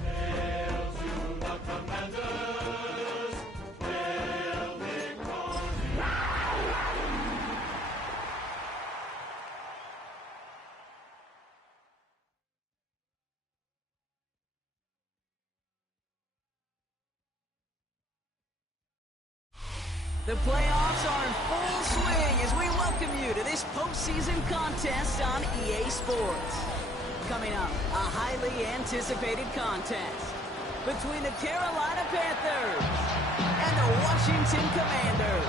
Hail to the Commanders! Hail victory! The playoffs are in full swing as we welcome you to this postseason contest on EA Sports. Coming up, a highly anticipated contest between the Carolina Panthers and the Washington Commanders.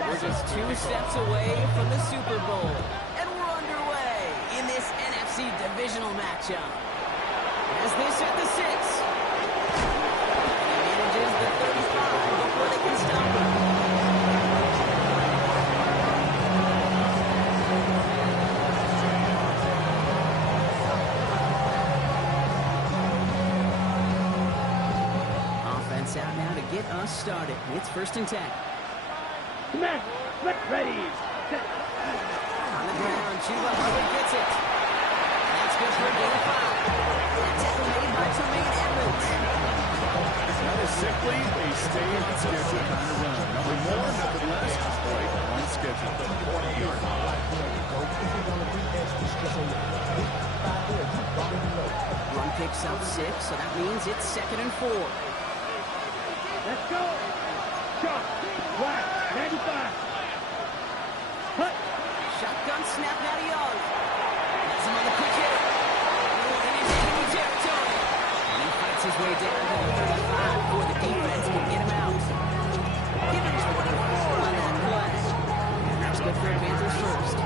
We're just 2 steps away from the Super Bowl, and we're underway in this NFC Divisional matchup. As they set the 6, he manages the 35 before they can stop him. Offense out now to get us started. It's 1st and 10. Smash! Ready! Set! On the ground, Chuba Hubbard gets it. That's good for a gain of 5. A tackle made by Tremaine Edmonds. Not as simply a stay on schedule kind of run. Nothing more, nothing less, just play on schedule. Run picks up 6, so that means it's 2nd and 4. Let's go! Shot! Wide! 95! Hut! Shotgun snap now to Young. Has him on the quick hit. And he's in enemy territory. And he fights his way down to the 35 before the defense can get him out. Given 24 on that play. And that's good for Panthers first.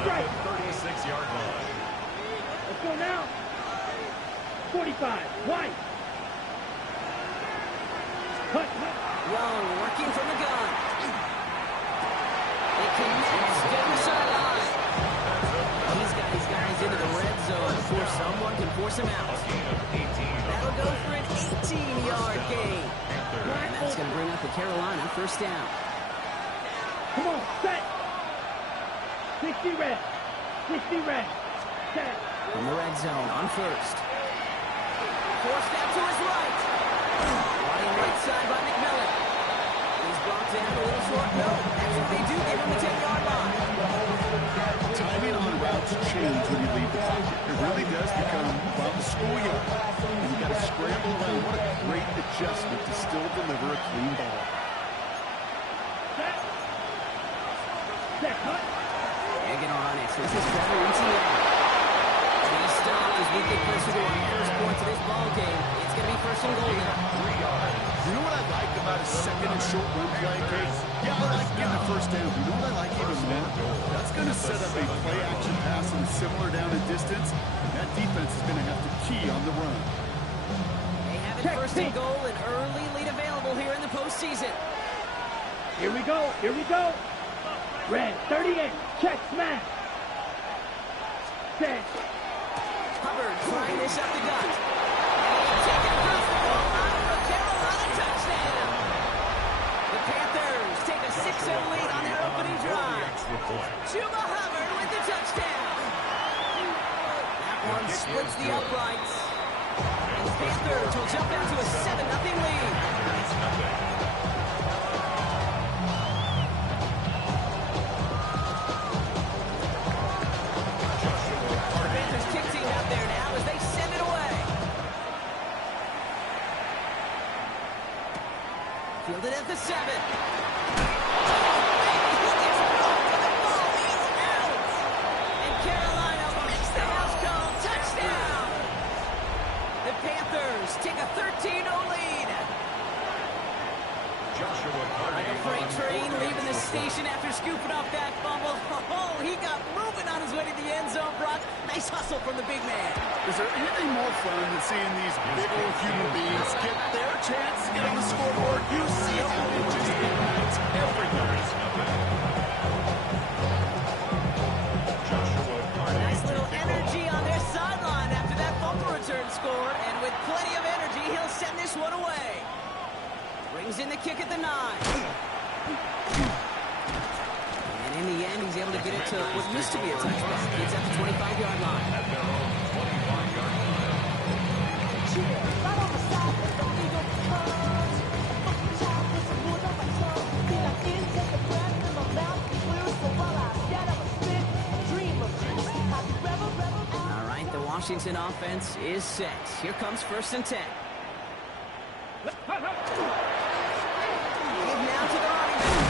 Strike! 36-yard line. Let's go now! 45! White! Hut! Young working from the gun. It connects down the sideline. He's got his guys into the red zone before someone can force him out. That'll go for an 18-yard gain. And that's going to bring up the Carolina 1st down. Come on, set! 60 red! 60 red! Set! From the red zone on 1st. Forced out to his right. Running right side by McMillan. He's brought down a little short. No, that's what they do. Give him the 10-yard line. Timing on routes change when you leave the pocket. It really does become about the schoolyard. And you got to scramble around. What a great adjustment to still deliver a clean ball. Set! Set! Hut! Egging on it. This is Trevor Etienne. He stopped as we get closer to our first point to this ball game. It's going to be 1st and goal now. 3 yards. You know what I like about a 2nd and short run play, Case? Yeah, I like getting the 1st down. You know what I like even more? That's going to set up a play-action pass on a similar down and distance. That defense is going to have to key on the run. They have it 1st and goal, an early lead available here in the postseason. Here we go! Here we go! Red, 38! Check, smash! Set! Hubbard trying this up the gut. Take it across the goal line for a Carolina touchdown. The Panthers take a 6-0 lead on their opening drive. Chuba Hubbard with the touchdown. That one splits the uprights. And the Panthers will jump out to a 7-0 lead. The Panthers kick team out there now as they send it away. Fielded at the 7. He gets blocked to the ball. He's out. And Carolina makes the house call. Touchdown. The Panthers take a 13-0 lead. Like a freight train leaving the station after scooping up that fumble. Oh, he got moving on his way to the end zone, Brock. Nice hustle from the big man. Is there anything more fun than seeing these big old human beings get their chance to get on the scoreboard? You see how it just ignites everything. Nice little energy on their sideline after that fumble return score. And this one away. Brings in the kick at the 9. And in the end, he's able to get it to what used to be a touchback. It's at the 25-yard line. At their own 25-yard line. All right, the Washington offense is set. Here comes 1st and 10. Give now to the running back.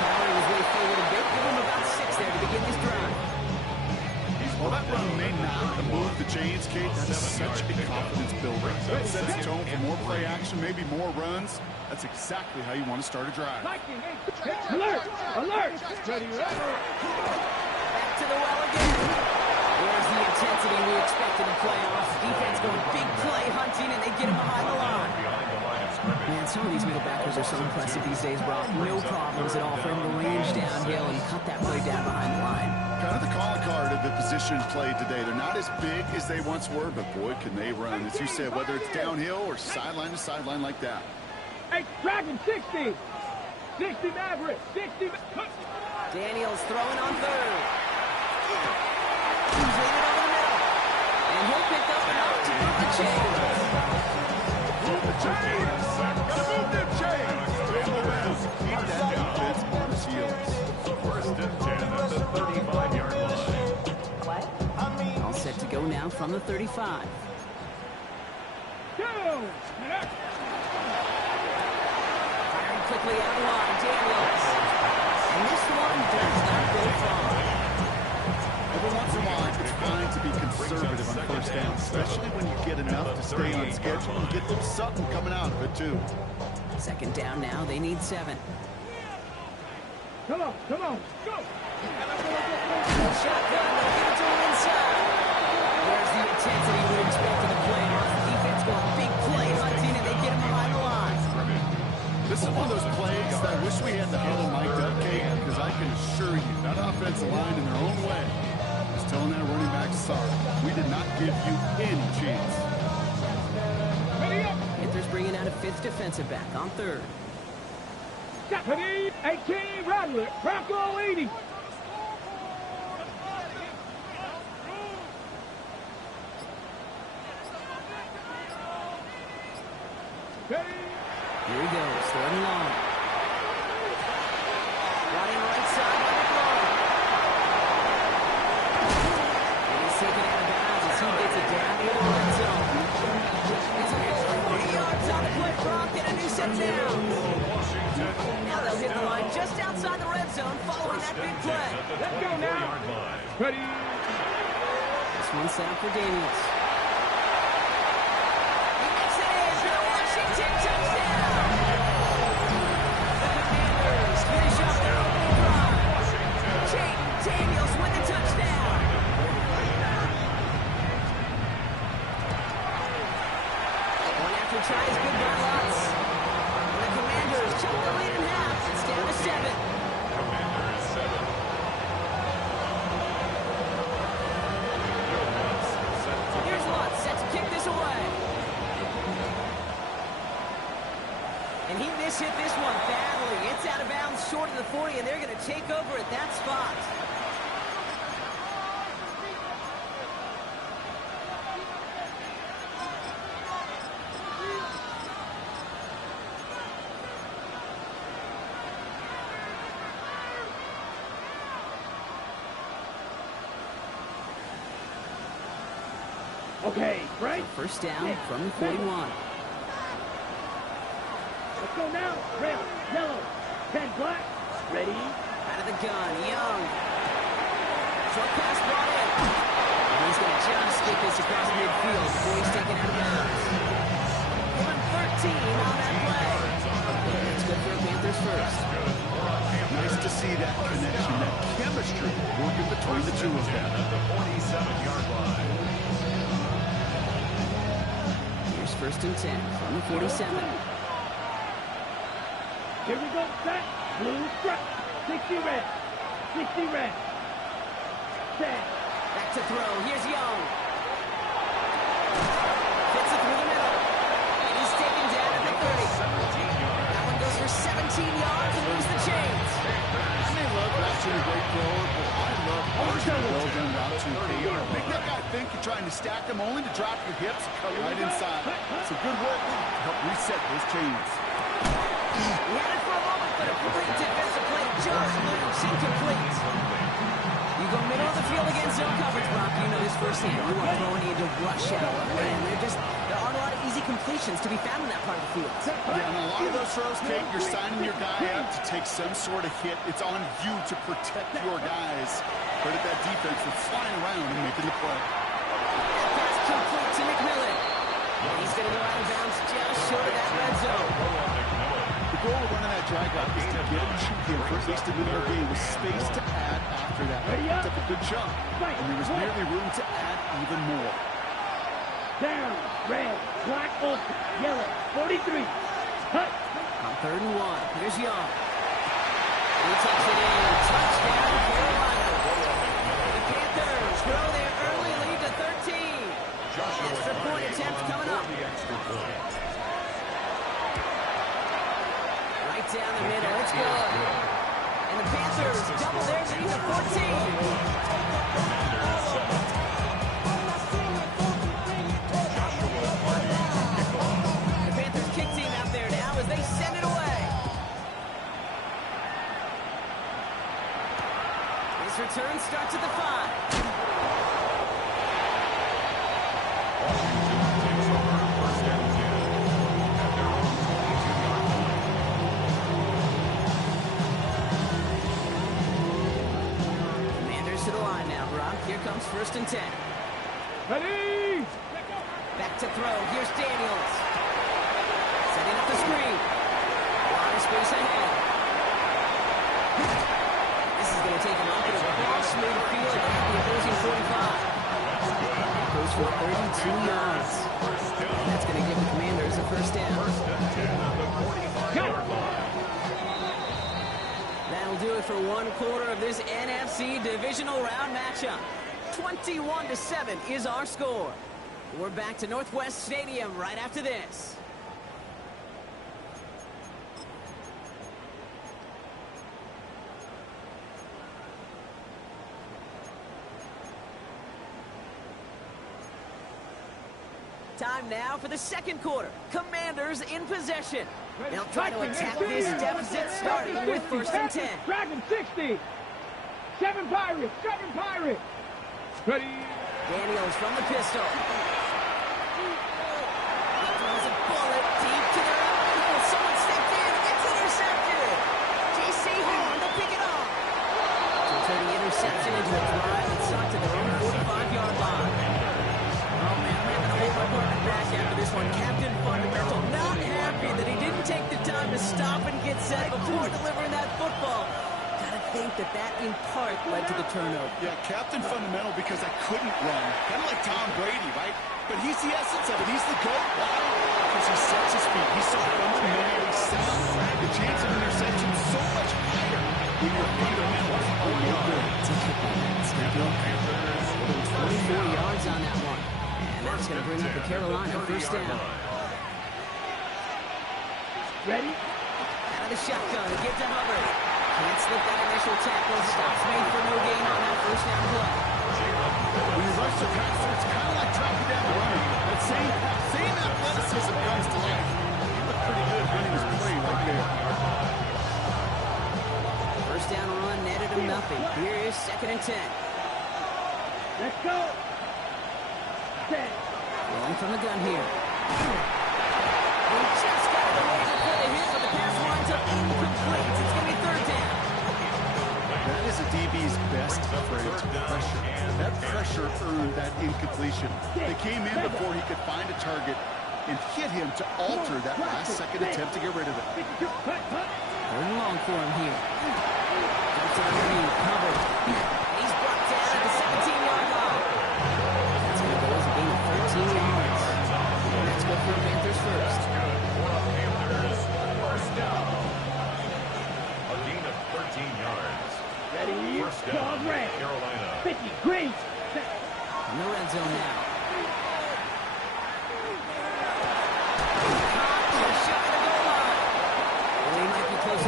Powering his way forward a bit. Give him about 6 there to begin this drive. Well, that run may not move the chains, Kate. That's such a confidence builder. That sets the tone for more play action, maybe more runs. That's exactly how you want to start a drive. Alert! Alert! Back to the well again. There's the intensity we expect in the playoffs. Defense going big play hunting, and they get him behind the line. Behind the line of scrimmage. Man, some of these middle backers are so impressive these days, Brock. No problems at all for him to range downhill and cut that play down behind the line. Kind of the calling card of the position played today. They're not as big as they once were, but boy, can they run. As you said, whether it's downhill or sideline to sideline like that. Hey, Dragon, 60! 60 Maverick! 60 Daniels throwing on 3rd. He's leading over the middle. And he'll pick up enough to move the chains. Move the chains! Gotta move them chains! Keep that defense on his heels. So 1st and 10 at the 35-yard line. All set to go now from the 35. Go! Firing quickly out of line, Daniels. And this one does not go far. Every once in a while, it's fine to be conservative on 1st down, especially when you get enough to stay on schedule and get something coming out of it, too. 2nd down now, they need 7. Come on, come on, go! Shotgun, they'll give it to him inside. There's the intensity we expect in the playoffs. Defense going big play hunting, and they get him behind the line. This is one of those plays that I wish we had the huddle mic'd up, Kate, because I can assure you that offensive line in their own way is telling that running back, sorry, we did not give you any chance. Panthers bringing out a 5th defensive back on 3rd. 18 Rattler, Bronco 80. Here he goes, 3rd and long. Running right side by McLaurin. And he's taken out of bounds as he gets it down near the red zone. It's a full 3 yards on the play, Brock, and a new set down. Now they'll hit the line just outside the red zone following that big play. Let's go now. Ready? This one set up for Daniels. He makes it in for the Washington touchdown. The Commanders finish up their opening drive. Daniels with the touchdown. One after try is good by Lutz. The Commanders chop the lead in half. It's down to 7. Commanders 7. Here's Lutz set to kick this away. And he mishit this one badly. It's out of bounds short of the 40, and they're going to take over at that spot. Okay, right? 1st down from the 41. Let's go now. Red, yellow, 10 black. Ready? Out of the gun, Young. Short pass brought in. And he's going to just get this across midfield before he's taken out of bounds. Give him 13 on that play. That's good for the Panthers 1st. Nice to see that connection, that chemistry working between the two of them. At the 47-yard line. Here's 1st and 10 from the 47. Here we go, set. Blue strike. 60 red. 60 red. Set. Back to throw. Here's Young. Gets it through the middle. And he's taken yards and moves the chains. I may love watching a great thrower, but I love watching a well-done route to a paper. Make that guy think you're trying to stack him only to drop your hips and cut right inside. So good work to help reset those chains. He had it for a moment, but a complete defensive play just moves incomplete. You go middle of the field against zone coverage, Brock. You know this firsthand. You want throwing into rush hour. And there aren't a lot of easy completions to be found in that part of the field. Yeah, and a lot of those throws, Kate, you're signing your guy up to take some sort of hit. It's on you to protect your guys. Credit that defense for flying around and making the play. Pass complete to McMillan. He's going to go out of bounds just short of that red zone. The goal of running that drag route is to get him to him for at least a minute of game with space to add after that. He took a good chunk, and there was merely room to add even more. Down, red, black, open, yellow, 43. Cut. On 3rd and 1, here's Young. He takes it in. Touchdown, Carolina. The Panthers grow their early lead to 13. Extra point attempt coming up. Right down the middle. It's good. And the Panthers double their lead to 14. They send it away. His return starts at the 5. Commanders to the line now, Brock. Here comes 1st and 10. Ready? Back to throw. Here's Daniels. Setting up the screen. A lot of space ahead. This is going to take him off at across midfield at the opposing 45. Goes for 32 yards. That's going to give the Commanders a 1st down. That'll do it for one quarter of this NFC Divisional Round matchup. 21-7 is our score. We're back to Northwest Stadium right after this. Time now for the 2nd quarter. Commanders in possession. They'll try to attack this deficit starting with 1st and 10. Dragon 60. 7 Pirates. 7 Pirates. Ready? Daniels from the pistol. He throws a bullet deep to the right. Someone stepped in. It's intercepted. J.C. Horn to pick it off. So turn the interception into a drive and start to their own 45-yard line. Oh, man, I'm having to hold my partner back after this one. Captain Fundamental not happy that he didn't take the time to stop and get set before delivering that football. Gotta think that in part led to the turnover. Yeah, Captain Fundamental because I couldn't run. Kind of like Tom Brady, right? But he's the essence of it. He's the GOAT. Why? Because he sets his feet. He's so fundamentally sound. The chance of interception is so much higher when your fundamentals are no good. Step up. 24 yards on that one. And that's going to bring up the Carolina 1st down. Ready? Out of the shotgun, give to Hubbard. Can't slip that initial tackle. Stops made for no gain on that 1st down play. When you rush the passer, it's kind of like dropping down the running. That same athleticism comes to life. He looked pretty good running his play right there. 1st down run netted him nothing. Here is 2nd and 10. Let's go. 10. Rolling from the gun here. He just got it away before the hit, but the pass winds up incomplete. It's going to be 3rd down. That is a DB's best phrase, pressure. That pressure earned that incompletion. They came in before he could find a target and hit him to alter that last-second attempt to get rid of it. 3rd and long for him here. Gets underneath, covered. He's brought down at the 17-yard line. That's going to go as a gain of 13 yards. Let's go for the Panthers first. A gain of 13 yards. Ready? First down, Red. Carolina. 50. Green. In the red zone now. Caught, just shy of the goal line. Well, he might be close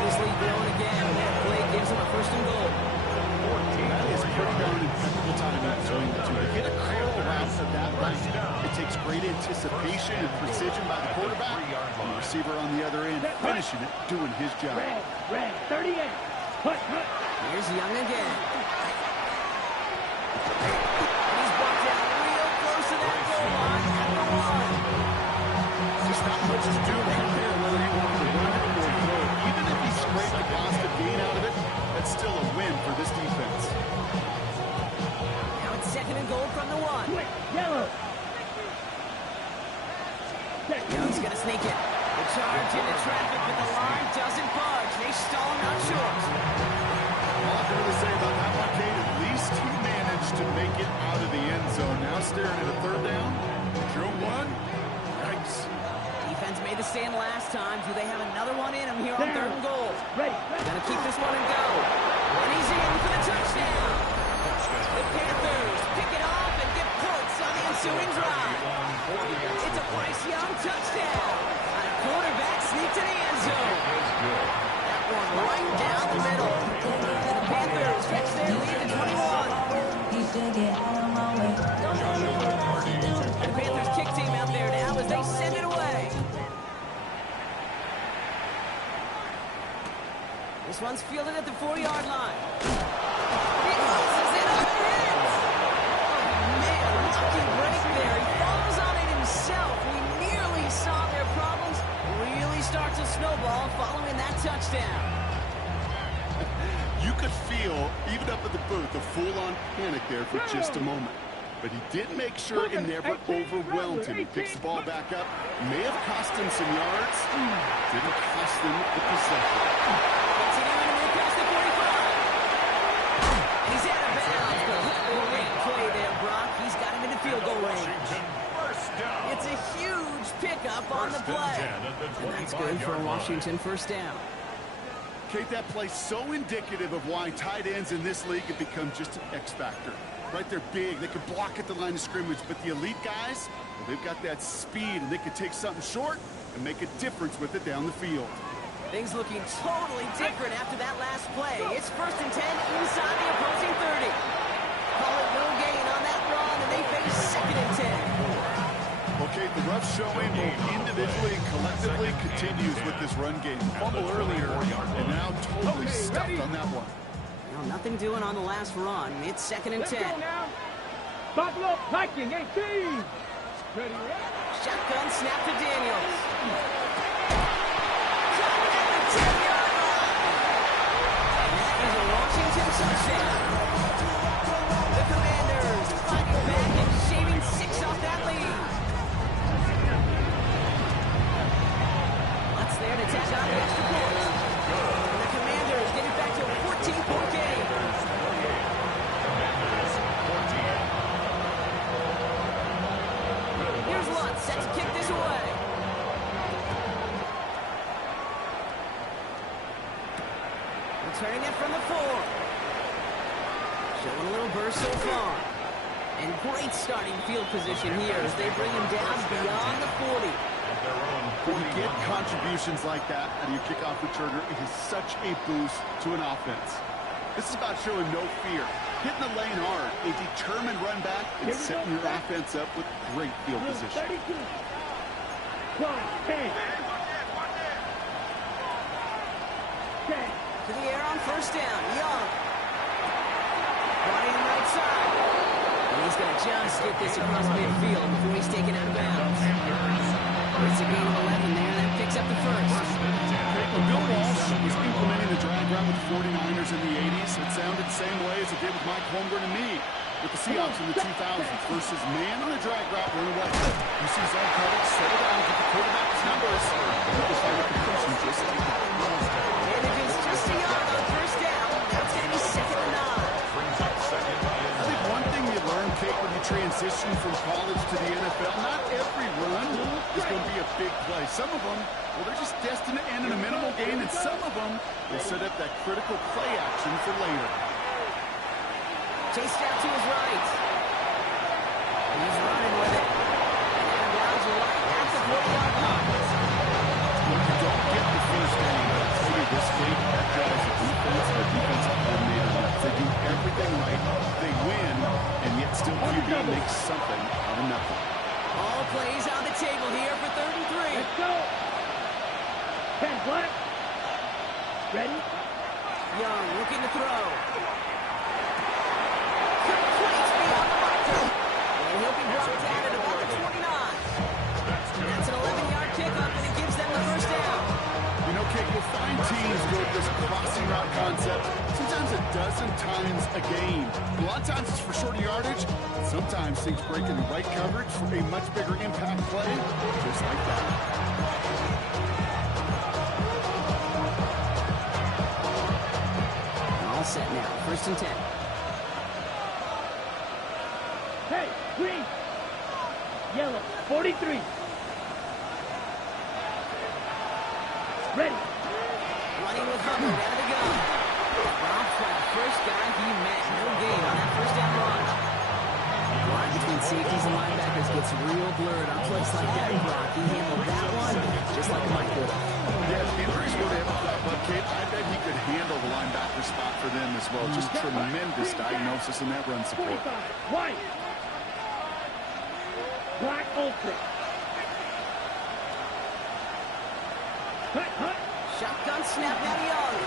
first and goal. That is pretty darn impeccable timing between the two. To hit a curl route of that length, it takes great anticipation and precision by the quarterback. And the receiver on the other end finishing it, doing his job. Red, 38. Hut. Here's Young again. He's brought down real close to that goal line at the one. Just not much is due right there, whether he wanted to run it or throw it. Even if he scraped the positive gain out of it, that's still a win for this defense. Now it's second and goal from the one. Quick, yellow. Young's going to sneak it. The charge into traffic, but the line doesn't budge. They stall him out short. All I can really say about that one, Kate, at least he managed to make it out of the end zone. Now staring at a third down. Drill one. Nice. Defense made the stand last time. Do they have another one in him here on third and goal? Ready. Gonna keep this one and go. And he's in for the touchdown. The Panthers pick it off and get points on the ensuing drive. It's a Bryce Young touchdown. And a quarterback sneak to the end zone. That one right down the middle. And the Panthers catch their lead to 21. And the Panthers kick team out there now as they send it away. This one's fielded at the 4-yard line. He closes it on the hit. Oh, man, lucky break there. He falls on it himself. We nearly saw their problems really start to snowball following that touchdown. You could feel, even up at the booth, a full-on panic there for just a moment. But he did make sure it never overwhelmed him. He picks the ball back up. May have cost him some yards. Didn't cost him the possession. Continuing to move past the 45. And he's out of bounds. Great play there, Brock. He's got him into field goal range. It's a huge pickup on the play. And that's good for a Washington first down. Kate, that play's so indicative of why tight ends in this league have become just an X factor. Right, they're big, they can block at the line of scrimmage, but the elite guys, well, they've got that speed, and they can take something short and make a difference with it down the field. Things looking totally different after that last play. It's first and 10 inside the opposing 30. Call it no gain on that run, and they face second and 10. Okay, the rough showing both individually and collectively continues with this run game. Fumble earlier, and now totally stuck on that one. Well, nothing doing on the last run. It's second and 10. Let's go now. Buffalo Viking 18. Ready, Shotgun snap to Daniels. Caught at the 10-yard line. And that is a Washington touchdown. The Commanders fighting back and shaving 6 off that lead. What's there to tack on the extra point? And the Commanders get it back to a 14-point game. Here's Lutz set to kick this away. Returning it from the 4. Showing a little burst so far. And great starting field position here as they bring him down beyond the 40. When you get contributions like that out of your kickoff returner, it is such a boost to an offense. This is about showing no fear, hitting the lane hard, a determined run back, and setting your offense up with great field position. 32. 10. To the air on first down. Young. Body in right side. And he's going to just get this across midfield before he's taken out of bounds. It's a gain of 11 there. That picks up the first. When Bill Walsh was implementing the drag route with the 49ers in the 80s, it sounded the same way as it did with Mike Holmgren and me with the Seahawks in the 2000s versus man on a drag route, run away. You see zone coverage, settle down, get the quarterback his numbers, and people find the completion just like that. And if it's just a yard on first down, that's going to be second and 9. I think one thing you learn, Kate, when you transition from college to the NFL, not every run is going to be a big play. Some of them, well, they're just destined to end in a minimal gain, and some of them will set up that critical play action for later. Chased out to his right. And he's running with it. And out of bounds right at the 40-yard line. When you don't get the first down, I'll tell you this, Kate, that drives a defense or defensive They do everything right, they win, and yet still QB makes something out of nothing. All plays on the table here for 3rd and 3. Let's go. 10 black. Ready? Young looking to throw. Complete beyond the marker. And he'll be brought down at about the 29. That's an 11-yard pickup, and it gives them the first down. You know, Kate, you'll find teams go with this crossing route concept sometimes a dozen times a game. A lot of times it's for shorter yardage. Sometimes things break in the right coverage for a much bigger impact play, just like that. All set now. 1st and 10. Hey, green. Yellow. 43. Ready. Running with Hubbard out of the gun. Drops for the first guy he met. No gain on that first down run. The line between safeties and linebackers gets real blurred on plays like that. Brock, he handled that one just like Mike would have. Yeah, if injuries would have crop up, Kate, I bet he could handle the linebacker spot for them as well. Just tremendous diagnosis in that run support. 45. White. Black ultra. Hut, hut. Shotgun snap now to Young.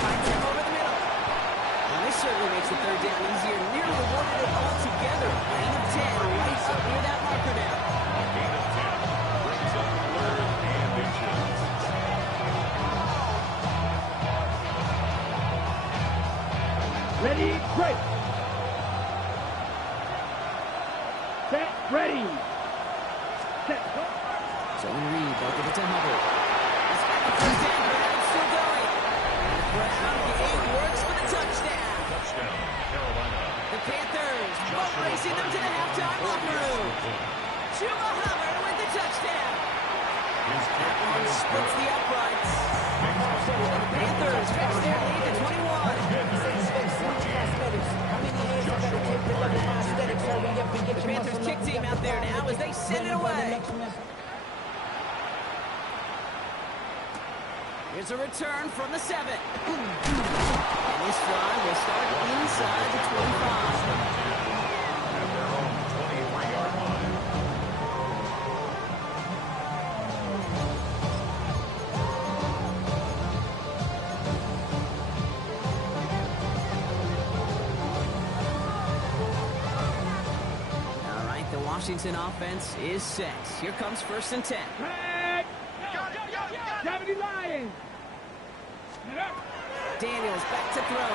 Finds him over the middle. And this certainly makes the 3rd down easier. Nearly avoided it altogether. Gain of 10 right up near that marker now. Gain of 10 brings up 3rd and inches. Ready, break. Set, ready. Set, go. So in Reed, they'll give it to Hubbard. He's got the first down, Brown still going. Brown game works for the touchdown. Touchdown, Carolina. The Panthers boat racing them to the halftime locker room. Chuba Hubbard with the touchdown. That one splits the uprights. Panthers fix their lead to 21. The Panthers kick team out there now as they send it away. Here's a return from the 7. And this drive will start inside the 25. At their own 23-yard line. All right, the Washington offense is set. Here comes 1st and 10. Break. 70 Lions. Daniels back to throw.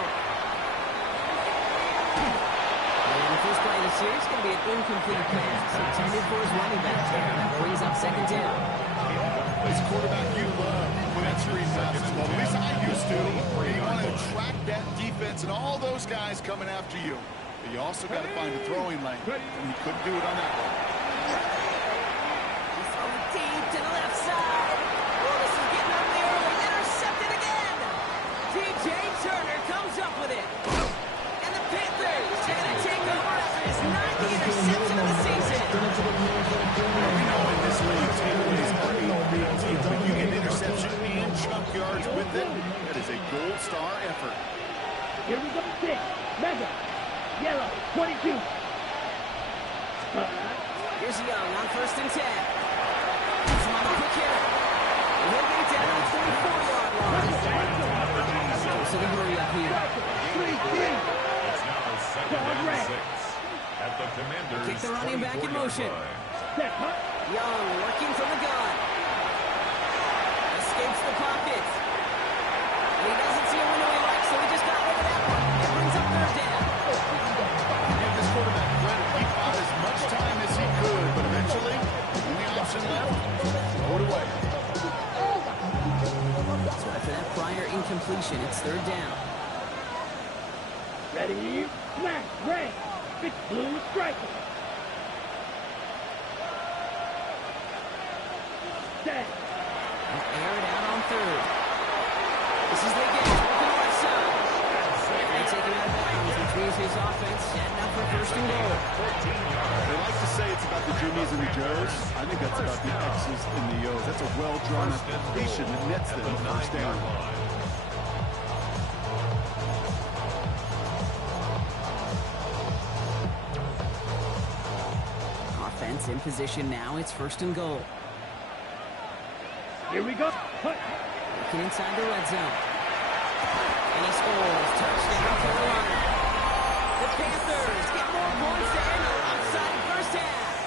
And the first play of the series is going to be an incomplete pass. Intended for his running back there. That brings up 2nd down. As a quarterback, you love when that screen passes. Well, at least I used to. You want to attract that defense and all those guys coming after you. But you also got to find the throwing lane. And he couldn't do it on that one. He's throwing deep to the left side. Oh, this is getting early. Intercepted again. T.J. Turner comes up with it. And the Panthers are going to take over after his 9th interception of the season. We know in this league, takeaways are a big deal. When you get interception and chunk yards with it, that is a gold star effort. Here we go, 6. Mega. Yellow, 22. Here's Young on 1st and 10. He's on the quick hitter. He'll get it down to the 24-yard line. So the hurry up here. It's now 2nd and 6. At the Commanders' Kick the running back in 24-yard motion. line. Young working from the gun. Escapes the pocket. And he doesn't see a window he likes, so he just got rid of that one. It brings up 3rd down. Give this quarterback credit. He fought as much time as he could, but eventually, when the option left, throw it away. So after that prior incompletion, it's 3rd down. Ready, black, red, big blue striker. Set. Air it out on 3rd. This is the game. Working left side. And taken out of bounds, which means his offense setting up for 1st and goal. They like to say it's about the Jimmies and the Joes. I think that's about the X's and the O's. That's a well-drawn up completion that nets them the first down. defense in position now. It's 1st and goal. Here we go. Looking inside the red zone. And he scores. Touchdown, Carolina. The Panthers get more points to end a lopsided first half.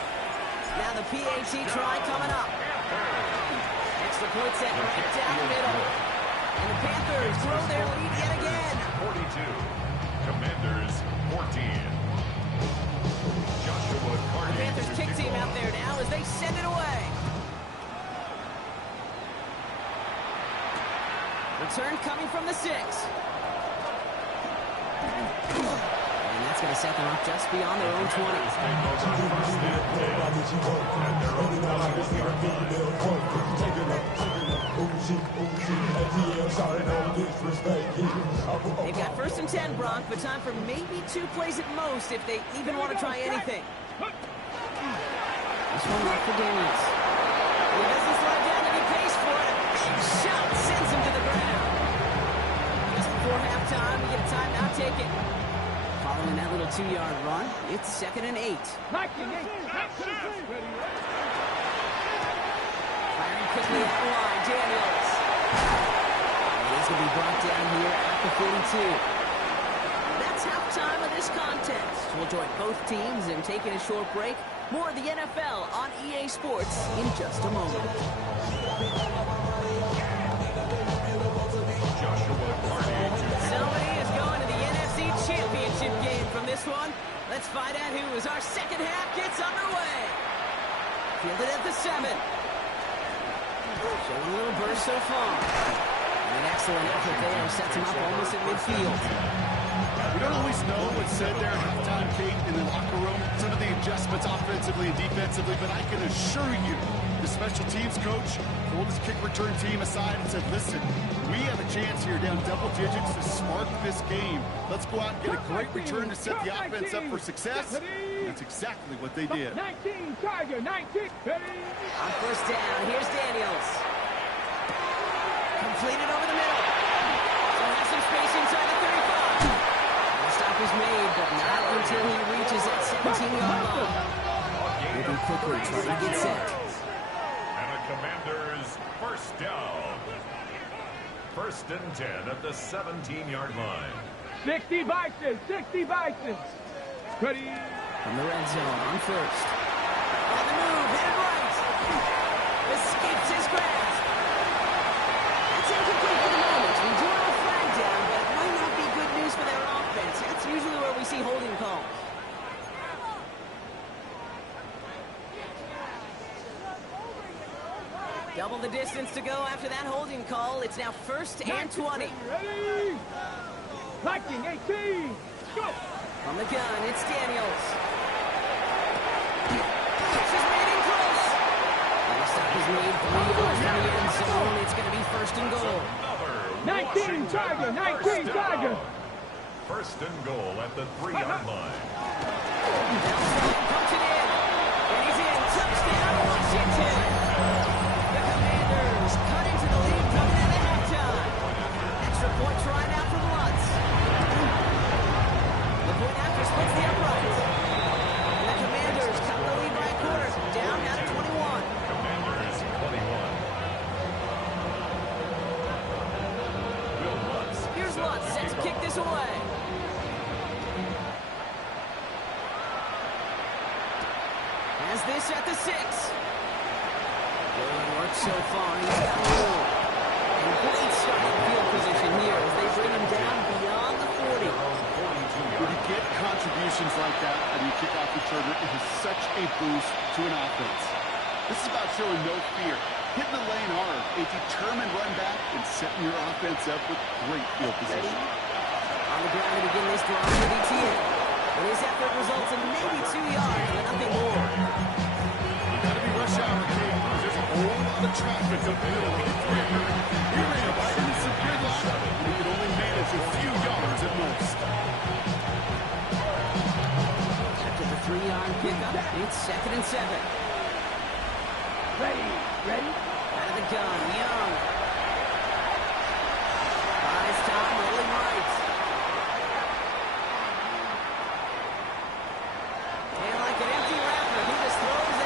Now the PAT try coming up. Extra point set right down the middle. And the Panthers grow their lead yet again. 42. Commanders 14. Joshua The Carty Panthers to kick kick team off. out there now as they send it away. Return coming from the 6. And that's going to set them up just beyond their own 20. Take over 1st and 10 at their own 20-yard line. They've got 1st and 10, Brock, but time for maybe 2 plays at most if they even want to try anything. This one left for Daniels. He doesn't slow down and he pays for it. A big shot sends him to the ground. Just before halftime, we get a timeout taken. Following that little 2-yard run, it's 2nd and 8. Firing quickly out the line, Daniels. And he's going to be brought down here at the 42. That's halftime of this contest. We'll join both teams in taking a short break. More of the NFL on EA Sports in just a moment. Joshua Carty to Somebody is going to the NFC Championship game from this one. Let's find out who as our second half gets underway. Fielded at the 7. Showing a little burst so far. And an excellent effort there sets him up almost at midfield. We don't always know what's said there at halftime, Kate, in the locker room. Some of the adjustments offensively and defensively, but I can assure you, the special teams coach pulled his kick return team aside and said, listen, we have a chance here down double digits to spark this game. Let's go out and get a great return to set the offense up for success. And that's exactly what they did. 19, Tiger, 19. On 1st down, here's Daniels. Completed over the middle. So has some space inside the 35. The stop is made, but not until he reaches that 17-yard line. Moving quickly, trying to get set. And a Commanders 1st down. 1st and 10 at the 17-yard line. 60 Bisons, 60 Bisons. Ready? From the red zone on 1st. On the move, headed right. Escapes his grasp. It's incomplete for the moment. We do have a flag down, but it might not be good news for their offense. That's usually where we see holding calls. Double the distance to go after that holding call. It's now 1st and 20. Ready? Viking, 18. Go. From the gun, it's Daniels. Catch is made in close. And the stop is made 3 yards from the end zone. It's going to be 1st and goal. 19 Tiger, 19 Tiger. 1st and goal at the 3-yard line. Pumps it in. And he's in. Touchdown, Washington. The Commanders cut into the lead coming out of halftime. Extra point try now for the Lutz. The point after splits the uprights. And the Commanders cut the lead by a quarter. Down now to 21. Commanders 21. Will Lutz. Here's Lutz set to kick this away. Has this at the 6. Good work so far. He's got room. And great starting field position here as they bring him down beyond the 40. When you get contributions like that and you kick off returner, it is such a boost to an offense. This is about showing no fear, hitting the lane hard, a determined run back, and setting your offense up with great field position. On the ground to begin this drive with ETN. And his effort results in maybe 2 yards, but nothing more. You gotta be rush hour, Kate, because there's a whole lot of traffic up the middle of the three. He ran right into some gridlock, and he could only manage a few yards at most. After the 3-yard pickup, it's 2nd and 7. Ready, ready. Out of the gun, Young. Buys time, rolling right. And like an empty wrapper, he just throws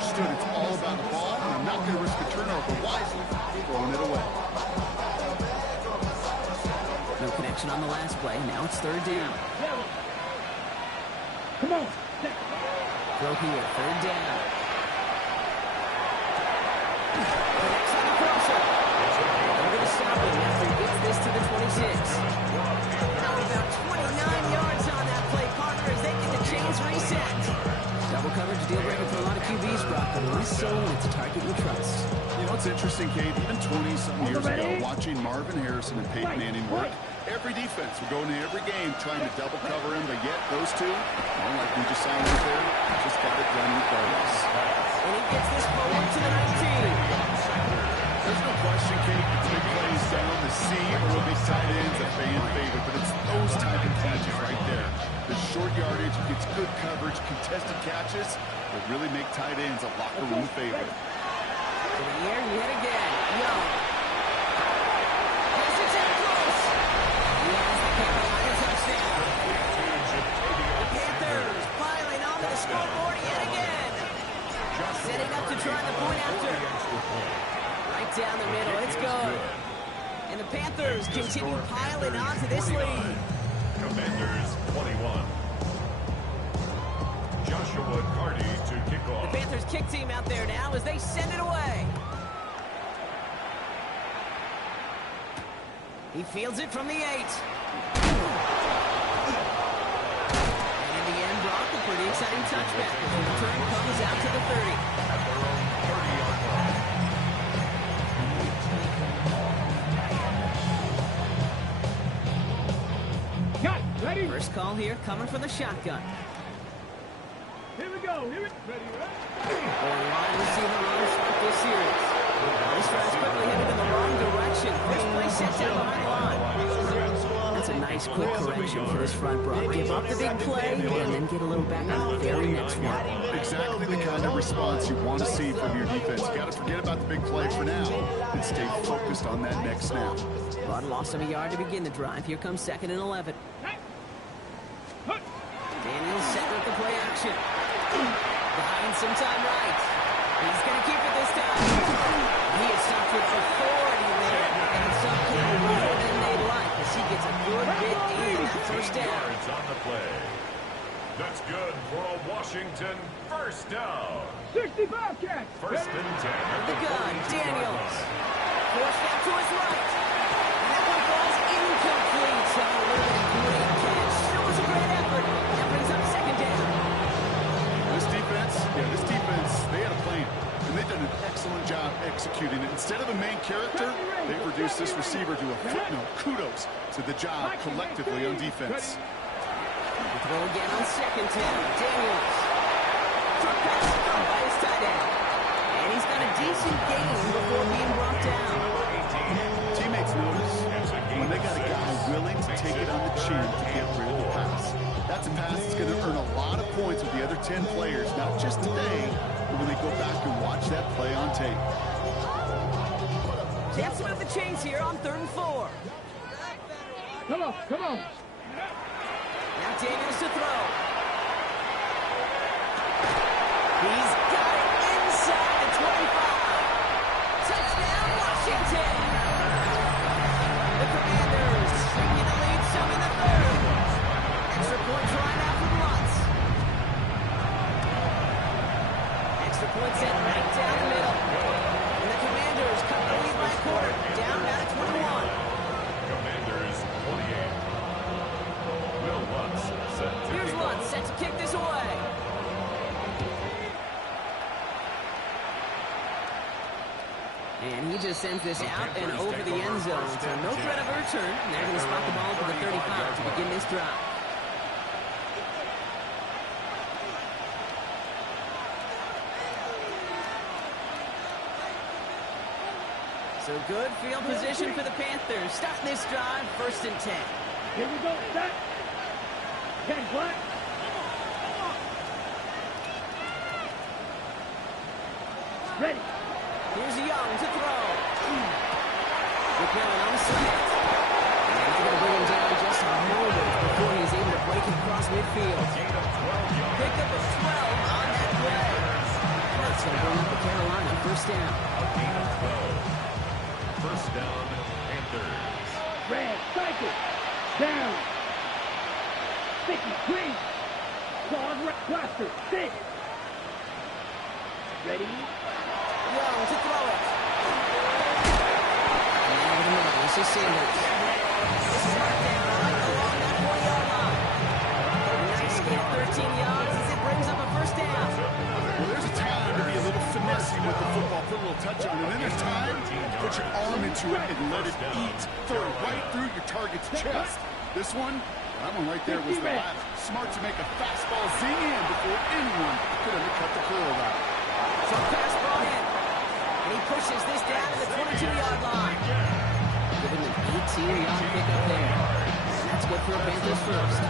understood it's all about the ball, and I'm not going to risk a turnover wisely, throwing it away. No connection on the last play. Now it's third down. Come on. Throw here, third down. Connects on the crosser. They're going to stop him after he gets this to the 26. Now about 29 yards on that play, partner, as they get the chains reset. Double coverage deal breaker for a lot of QBs, Brock, but less so when it's a target you trust. You know, it's interesting, Kate, even 20-some years ago, watching Marvin Harrison and Peyton Manning work, every defense would go into every game trying to double cover him, but yet those two, like we just saw right there, just got it done regardless. And he gets this forward to the 19. There's no question, Kate, big plays down the seam or the big tight ends a fan favorite, but it's those type of catches right there. The short yardage gets good coverage, contested catches that really make tight ends a locker room favorite. To the air, yet again. Young. Yes, it's in close. He has the Carolina touchdown. The Panthers piling onto the scoreboard yet again. Setting up to try the point after. Right down the middle, it's good. And the Panthers continue piling onto this lead. Commanders 21. Joshua Carty to kick The off. Panthers kick team out there now as they send it away. He fields it from the 8. And in the end, Brock, a pretty exciting touchback as the return comes out to the 30. At their own 30-yard line. Got it. Ready? First call here coming from the shotgun. Here we go. Here we go. Ready, ready. Or wide receiver run start this series. This drive's quickly headed in the wrong direction. First play set down behind the line. That's a nice quick correction for this front, Brock. Give up the big play and then get a little back on the very next one. Exactly the kind of response you want to see from your defense. You got to forget about the big play for now and stay focused on that next snap. Bud lost him a yard to begin the drive. Here comes 2nd and 11. Daniels set with the play action. Behind some time right. He's going to keep it this time. He has suffered authority there. And some people more than they'd like as he gets a good bit in that first down. Yards on the play. That's good for a Washington first down. 65 catch. First and 10. at The gun, 42-yard Daniels. line. Forced out to his right. And that one falls incomplete. So a great catch. Still was a great effort. That brings up 2nd down. This defense, they had a plan, and they've done an excellent job executing it. Instead of a main character, they've reduced this receiver to a footnote. Kudos to the job collectively on defense. The throw again on 2nd down. Daniels. Short pass caught by his tight end. And he's got a decent gain before being brought down. Teammates notice when they got a guy willing to take it on the chin to get rid of the pass. That's a pass that's going to earn a lot of points with the other 10 players, not just today, but when they go back and watch that play on tape. Jets with the chains here on 3rd and 4. Come on, come on. Now Daniels to throw. He's got it inside the 25. Touchdown, Washington. The Commanders taking the lead some in the 3rd. Extra points right now from Lutz. Extra point set right down the middle. And the Commanders cut the lead by a quarter. Down now to 21. Commanders 28. Will Lutz set to Here's kick Lutz off. set to kick this away. And he just sends this out and over the end zone. So no threat of a return. And they're going to spot the ball for the 35 to begin this drive. So good field position for the Panthers. Starting this drive, 1st and 10. Here we go. Set. 10 black. Ready. Here's Young to throw. McMillan on the slant. And they're going to bring him down just a moment before he's able to break it across midfield. Gain of 12 yards. Pick up of 12 on that play. And that's going to first down. A gain of 12. First down, Panthers. Red, cycle. Down. Sticky, green. Claws, blaster, 6. Ready? Young to throw it. And over the middle, this is Sanders. This is marked down along that 40-yard line. Nice gain of 13 yards as it brings up a first down. Well, there's a time to be a little finessey with the football, put a little touch on it, and then there's time to put your arm into it and let it eat, throw it right through your target's chest. This one, that one right there was the last. Smart to make a fastball zing in before anyone could have cut the curl route. So fastball in. And he pushes this down to the 22-yard line. Give him an 18-yard pickup there. And that's good for a Panthers first.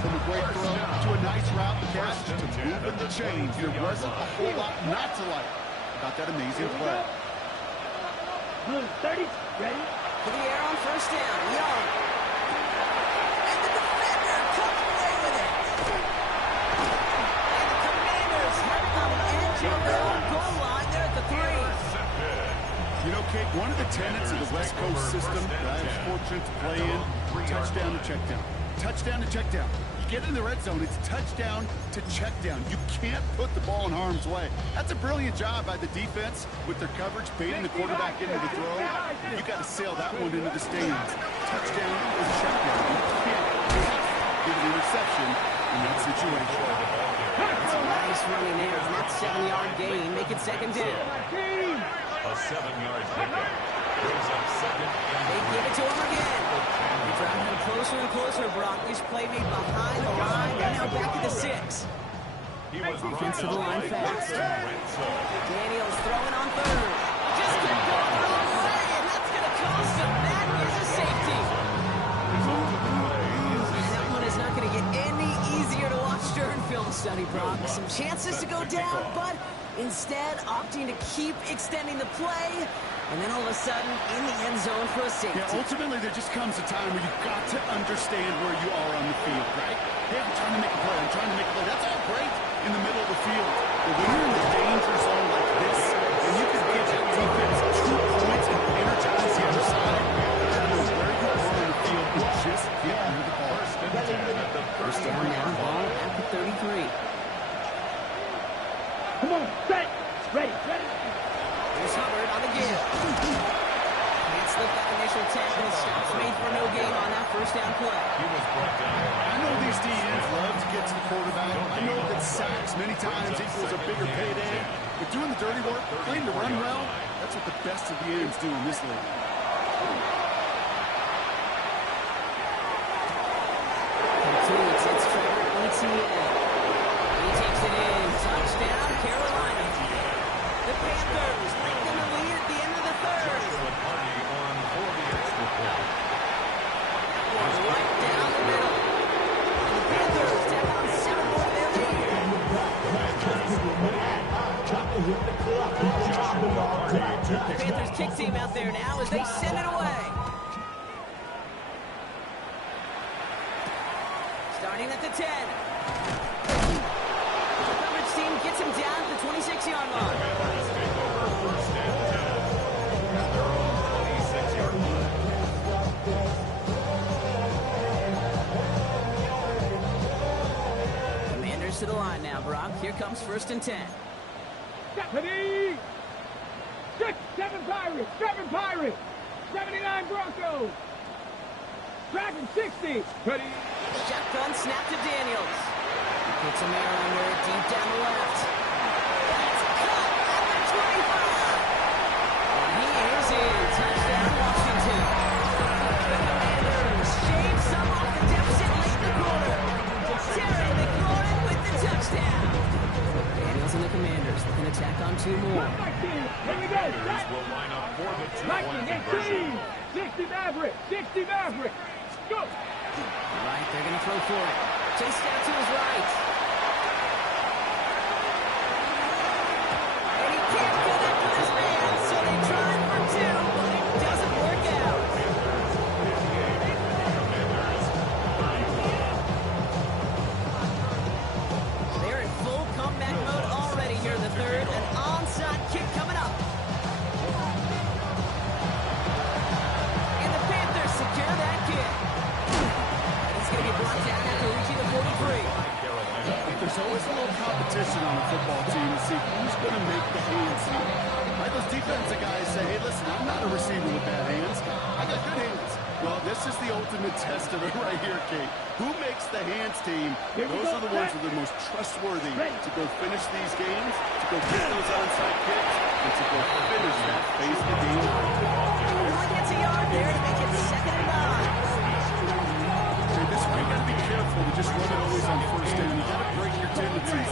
From a great throw to a nice route catch to moving the chains. There wasn't a whole lot not to like about that amazing play. Blue, 30. Ready? To the air on first down. Young. And the defender comes away with it. And the Commanders have on the edge of their own goal line there at the 3. You know, Kate, one of the tenets of the West Coast system that I was fortunate to play in, touchdown to check down. Touchdown to check down. You get in the red zone, it's touchdown to check down. You can't put the ball in harm's way. That's a brilliant job by the defense with their coverage, baiting the quarterback into the throw. You got to sail that one into the stands. Touchdown is check down. You can't give an interception in that situation. That's a nice running there on that 7-yard gain. Make it second down. A 7-yard pickup. Brings up second and They give it to him again. They're driving him closer and closer, Brock. This play made behind the line. They're now back at the 6. he was Offensive line fast. Renzo. Daniels throwing on third. Just kept going the wrong way, and that's going to cost him. That is a safety. And that one is not going to get any easier to watch during film study, Brock. Some chances to go down, but instead opting to keep extending the play. And then all of a sudden, in the end zone for a safety. Yeah, ultimately, there just comes a time where you've got to understand where you are on the field, right? Hey, I'm trying to make a play. I'm trying to make a play. That's all great in the middle of the field. But when you're in the danger zone like this, and you can give that defense 2 points and energize the other side, you know where you are on the field and just get rid of the ball. First down now, ball at the 33. Come on, set. Ready, ready. Here's Hubbard on the give. Can't slip that initial tackle. Stops made for no gain on that first down play. He was brought down. I know these DNs love to get to the quarterback. I know that sacks many times equals a bigger payday. But doing the dirty work, playing to run well, that's what the best of the ends do in this league. Completes. It's Trevor Etienne. He takes it in. Touchdown, Carolina. The Panthers make them a lead at the end of the third. Party on for the extra point. Right down the middle. And the Panthers take on 7 more of their lead. Panthers kick team out there now as they send it away. Starting at the 10. The coverage team gets him down at the 26-yard line. Panthers take over first and 10 at their own 26-yard line. Commanders to the line now, Brock. Here comes first and 10. Ready. 7 Pirates, 7 Pirates. 79 Broncos. Dragon 60. Ready. Shotgun snap to Daniels. Puts him there under deep down the left. That's cut at the 25. And he is in. Touchdown, Washington. The Commanders shave some off the deficit late in the quarter. Terry McLaurin with the touchdown. Daniels and the Commanders looking to tack on 2 more. Here we go. Panthers will line up for the 2-point conversion. 60 Maverick. 60 Maverick. Go. Right, they're going to throw for it. Chase down to his right. And he can't connect with his man, so they try for 2, but it doesn't work out. They're in full comeback mode already here in the third. An onside kick coming hands. Right, those defensive guys say, hey, listen, I'm not a receiver with bad hands. I got good hands. Well, this is the ultimate test of it right here, Kate. Who makes the hands team? Those are the ones that are the most trustworthy to go finish these games, to go get those onside kicks, and to go finish that phase of the game. Only gets a yard there to make it 2nd and 9. Hey, this way, you got to be careful to just run it always on first down. You got to break your tendencies.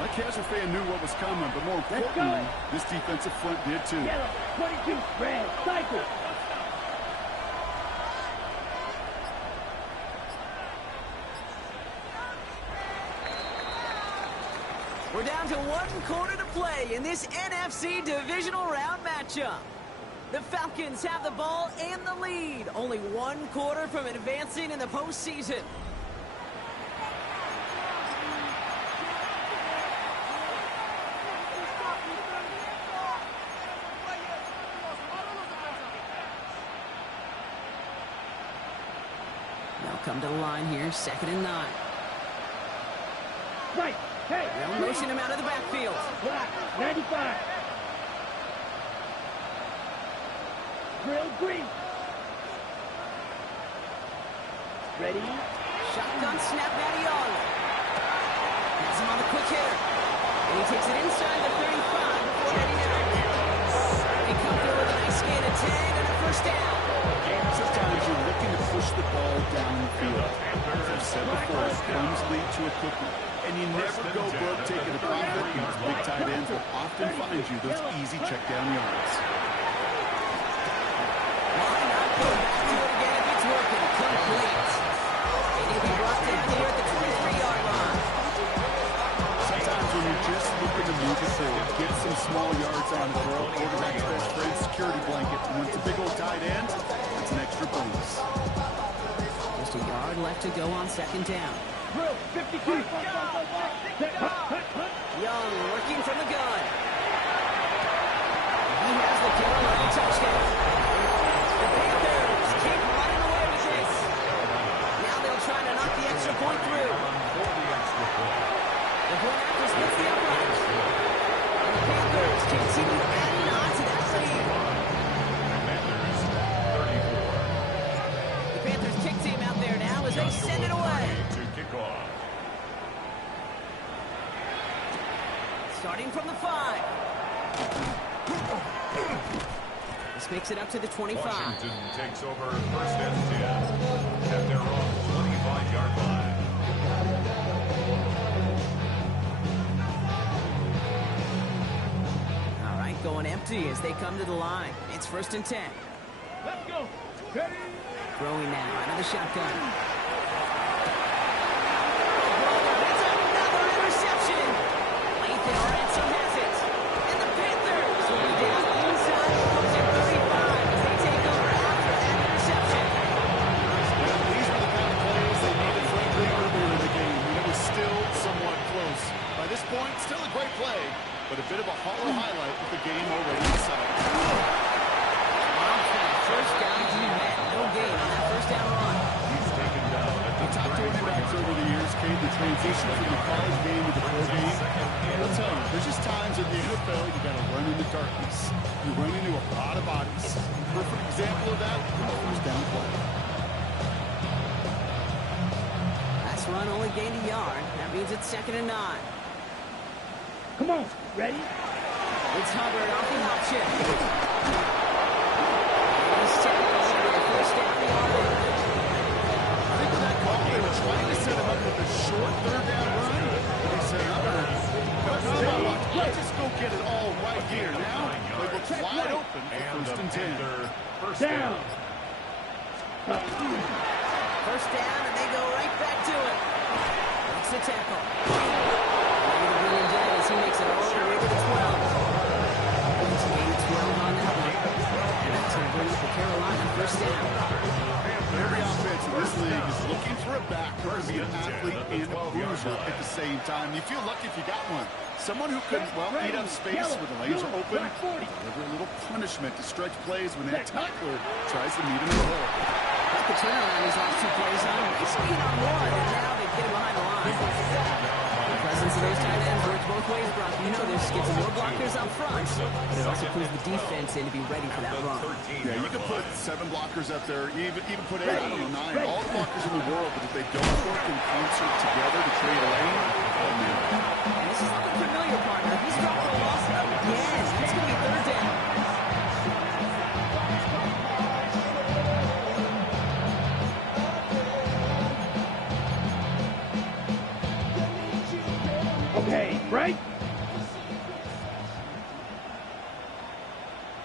That casual fan knew what was coming, but more importantly, this defensive front did too. Yellow, 22, red, cycle. We're down to 1 quarter to play in this NFC Divisional Round matchup. The Falcons have the ball and the lead. Only 1 quarter from advancing in the postseason. Now come to the line here, 2nd and 9. Right, hey. They'll motion him out of the backfield. Black, 95. Drill green. Ready? Shotgun snap, Matty Young. Has him on the quick hitter. And he takes it inside the 35 before heading out. They come through with a nice gain of 10 and a first down. Sometimes you're looking to push the ball down the field. As I've said before, runs lead to a cookie. And you never go broke taking a profit because big tight ends will often find you those easy check down yards. Why not go back to it again if it's working? Complete. And he'll be brought down here at the 23-yard line. Sometimes when you're just looking to move it forward, get some small yards on the ball, quarterback's best friend, security blanket. And when it's a big old tight end, it's an extra bonus. Just a yard left to go on 2nd down. Drill, 52. Young working from the gun. He has the Carolina touchdown. The Panthers keep running away with this. Now they'll try to knock the extra point through. The point after splits the upright. And the Panthers continue adding on to that lead. The Panthers kick team out there now as they send it away. Starting from the 5. This makes it up to the 25. Washington takes over 1st and 10 at their own 25-yard line. All right, going empty as they come to the line. It's 1st and 10. Let's go. Ready? Throwing now out of the shotgun. That's another interception. Lathan Ransom has it. And the Panthers will be down inside the opposite 35 as they take over after that interception. These were the kind of plays they needed frankly earlier in the game when it was still somewhat close. By this point, still a great play, but a bit of a hollow highlight with the game already in sight. First down he met. No gain on that first down run. He's taken down at The top quarterbacks over the years came the transition from the college game to the pro game. I'll tell you, there's just times in the NFL you got to run in the darkness. You run into a lot of bodies. Perfect example of that, first down play. Last run only gained a yard. That means it's 2nd and 9. Come on. Ready? It's Hubbard off the option. He's tackled for the first down yardage. I think with that call, they were trying to set him up with a short 3rd down run. But he said, let's just go get it all right here. Now, they look wide open for 1st and 10. First Down. First down, and they go right back to it. That's the tackle. William dead as he makes it all the way to the 12. It's gain 12 on that one. And that's going to bring up the Carolina first down. Every offense in this league is looking for a back who can be an athlete and a bruiser at the same time. You feel lucky if you got one. Someone who can, well, eat up space with the lanes are open. Deliver a little punishment to stretch plays when that tackler tries to meet him in the hole. Got the turnaround these last 2 plays on. They speed on one, and now they get him behind the line. The presence of of those tight ends works both ways, Brock. You know this gives them more blockers up front, but it also puts the defense in to be ready for that run. Yeah, you can put 7 blockers up there, even put 8, I don't know, 9, all the blockers in the world, but if they don't work in concert together to create a lane, oh man. And this is looking familiar, partner. He's dropped the loss again. It's going to be third down. Okay, break.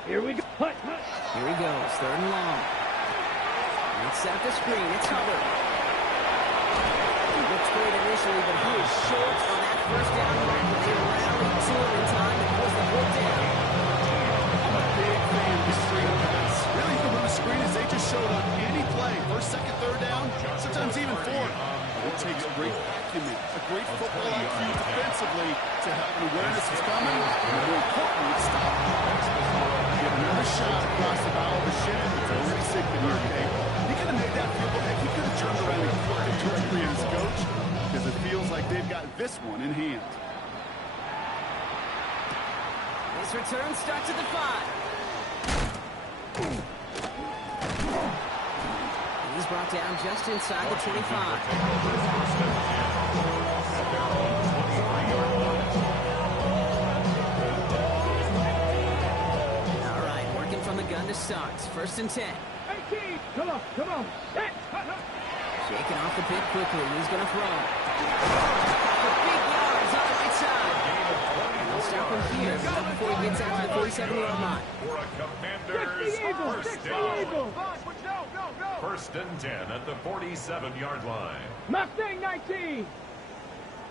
Here we go. Hut, hut. Here he goes, third and long. It's at the screen. It's Hubbard. He looks great initially, but he is short on that first down run. They rallied to him in time and forced the fourth down. I'm a big fan of this screen pass. Really, you can run a screen as they just showed on any play. First, second, third down, sometimes even fourth. It takes great acumen, a great football IQ defensively to have an awareness is coming, and more importantly, stop it. Give another shot across the bow of the shin. It's already sinking here, okay? He could have made that field goal. Heck, he could have turned around and kicked it directly at his coach because it feels like they've got this one in hand. This return starts at the 5. He's brought down just inside the 25. All right, working from the gun to start. First and 10. 18. Come on, come on. Set. Shaking off the pit quickly. He's going to throw. For big yards on the right side. And he'll start from here right before he gets out to the 47-yard line. For a Commanders first down. First and 10 at the 47-yard line. Mustang 19.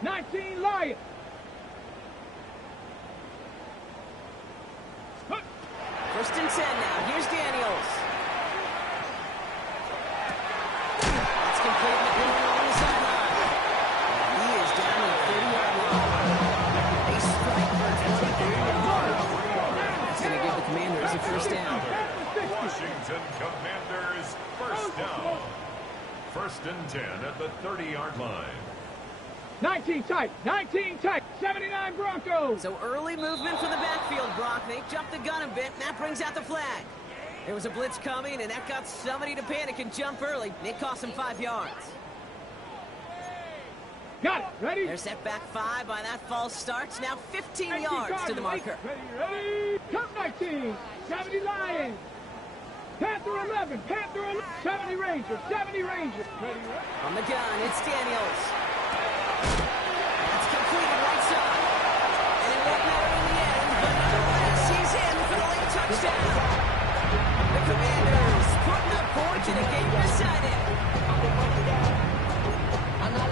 19 Lion. First and 10 now. Here's Daniels. That's complete with him along the sideline. He is down to the 30-yard line. A strike for 23 yards. That's going to give the Commanders a first down. Washington Commanders first down. First and 10 at the 30-yard line. 19 tight. 19 tight. 79 Broncos. So early movement from the backfield, Brock. They jumped the gun a bit, and that brings out the flag. There was a blitz coming, and that got somebody to panic and jump early. It cost them 5 yards. Got it. Ready? They're set back 5 by that false start. Now 15 yards to the marker. Ready. Come 19. 70 Lions. Panther 11. Panther 11. 70 Rangers. 70 Rangers. Ready. On the gun, it's Daniels. That's completed right side. And it won't matter in the end, but nonetheless, he's in for the late touchdown. The Commanders putting up points in a game decided.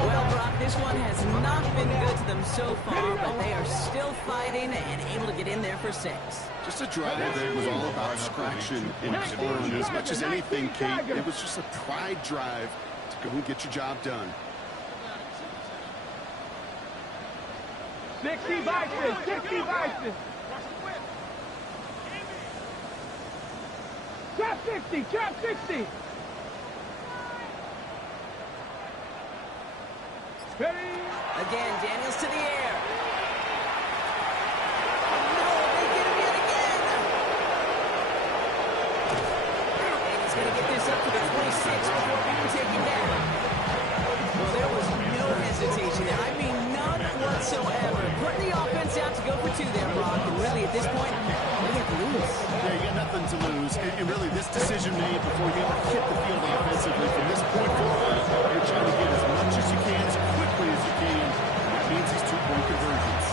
Well, Brock, this one has not been good to them so far, but they are still fighting and able to get in there for 6. Just a drive that was all about scratching and clawing. As much as anything, Kate, it was just a pride drive to go and get your job done. 60 Vikings. 60 Vikings. Trap 60. Trap 60. Ready. Again, Daniels to the air. No, they get him yet again. And he's going to get this up to the 26 before being taken down. Well, there was no hesitation there. I mean, none whatsoever. Putting the offense out to go for 2 there, Brock. And really, at this point, they have to lose. Yeah, you got nothing to lose. And really, this decision made before you ever hit the field offensively. From this point forward, you're trying to get as much as you can, as quickly as you can. That means these 2-point conversions.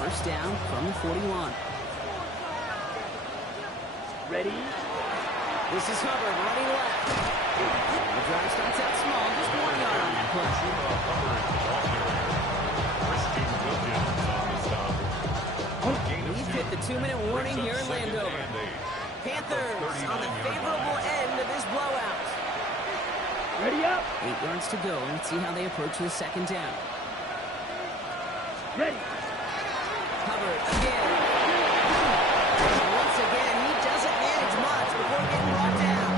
First down from the 41. Ready. This is Hubbard running left. The drive starts out small, just 1 yard on that play. We've hit the 2-minute warning here in Landover. Panthers on the favorable end of this blowout. Ready up. 8 yards to go. Let's see how they approach this second down. Ready. Hubbard again. And once again, he doesn't manage much before getting brought down.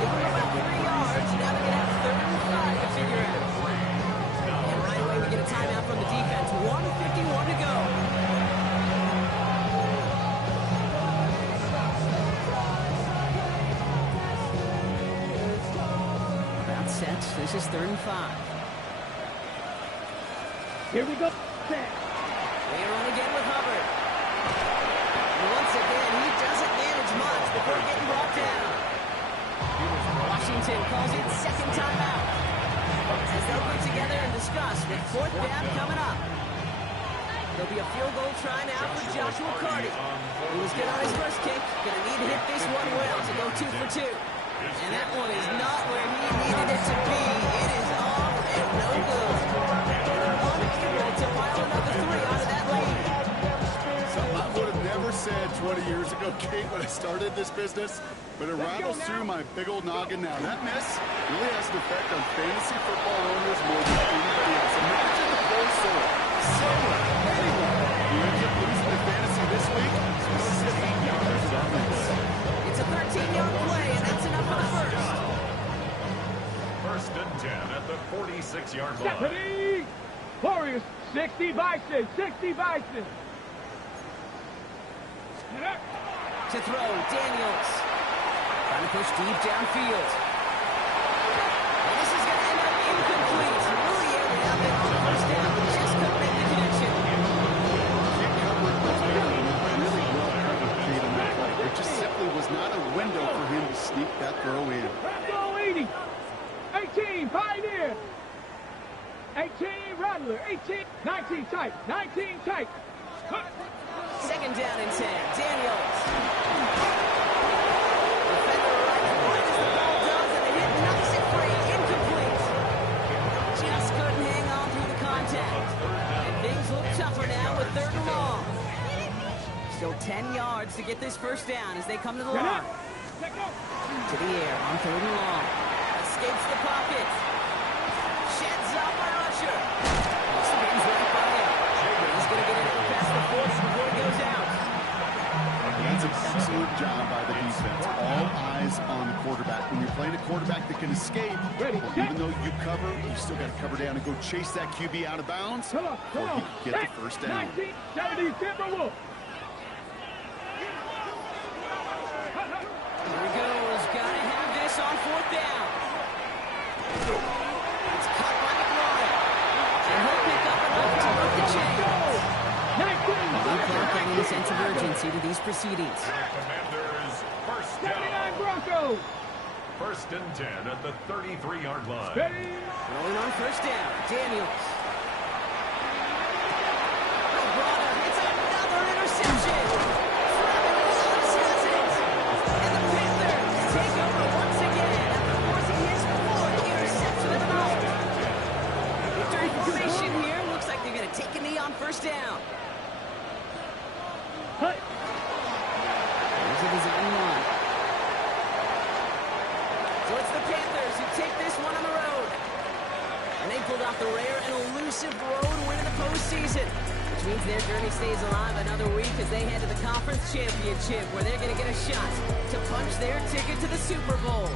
Give him about 3 yards. Now they get out 3rd and 5 to figure out. This is 3rd and 5. Here we go. They are on again with Hubbard. And once again, he doesn't manage much before getting brought down. Washington calls it second timeout. As they'll get together and discuss with 4th down coming up. There'll be a field goal try now for Joshua Carty. He was good on his first kick. Going to need to hit this one well to go 2 for 2. And that one is not where he needed it to be. It is off and no good. Unable to pile another 3 out of that lead. Something I would have never said 20 years ago, Kate, when I started this business, but it rattles through my big old noggin now. That miss really has an effect on fantasy football owners more than anybody else. Imagine the whole soul. Someone, anyone, who ends up losing the fantasy this week, 16 yards on the play. It's a 13-yard play, and that's enough for the first. 1st and 10 at the 46-yard line. Stephanie! Warriors, 60 Bison, 60 Bison. To throw, Daniels. Trying to push deep downfield. And this is going to end up incomplete. Really aired it out there on the first down, but just couldn't make the connection. Really well covered, Kate, on that play. There just simply was not a window for him to sneak that throw in. Rambo 80. 18, Pioneer. 18, Rattler. 18, 19 tight. 19 tight. Second down and 10. Daniels. Defender right as the ball does, and the hit knocks it free. Incomplete. Just couldn't hang on through the contact. And things look tougher now with 3rd and long. Still 10 yards to get this first down as they come to the line. To the air on 3rd and long. Escapes the pocket. Sheds off by Usher. Spins right by him. He's going to get it past the 40 before he goes out. That's an excellent job by the defense. All eyes on the quarterback. When you're playing a quarterback that can escape, even though you cover, you still got to cover down and go chase that QB out of bounds before he can get the first down. 1970 Timberwolves. Here he goes. Got to have this on 4th down. It's cut by McLaurin. And he'll pick up enough to move the chains. Bringing a sense of urgency to these proceedings. Commanders, 1st 79 down. Broncos. 1st and 10 at the 33-yard line. Rolling on 1st down. Daniels. Broughton hits another interception. Travis has it. And the Panthers take over once again after forcing his 4th interception of the night. Victory formation here. Looks like they're going to take a knee on 1st down. There's a design run. So it's the Panthers who take this one on the road. And they pulled off the rare and elusive road win in the postseason, which means their journey stays alive another week as they head to the conference championship, where they're going to get a shot to punch their ticket to the Super Bowl.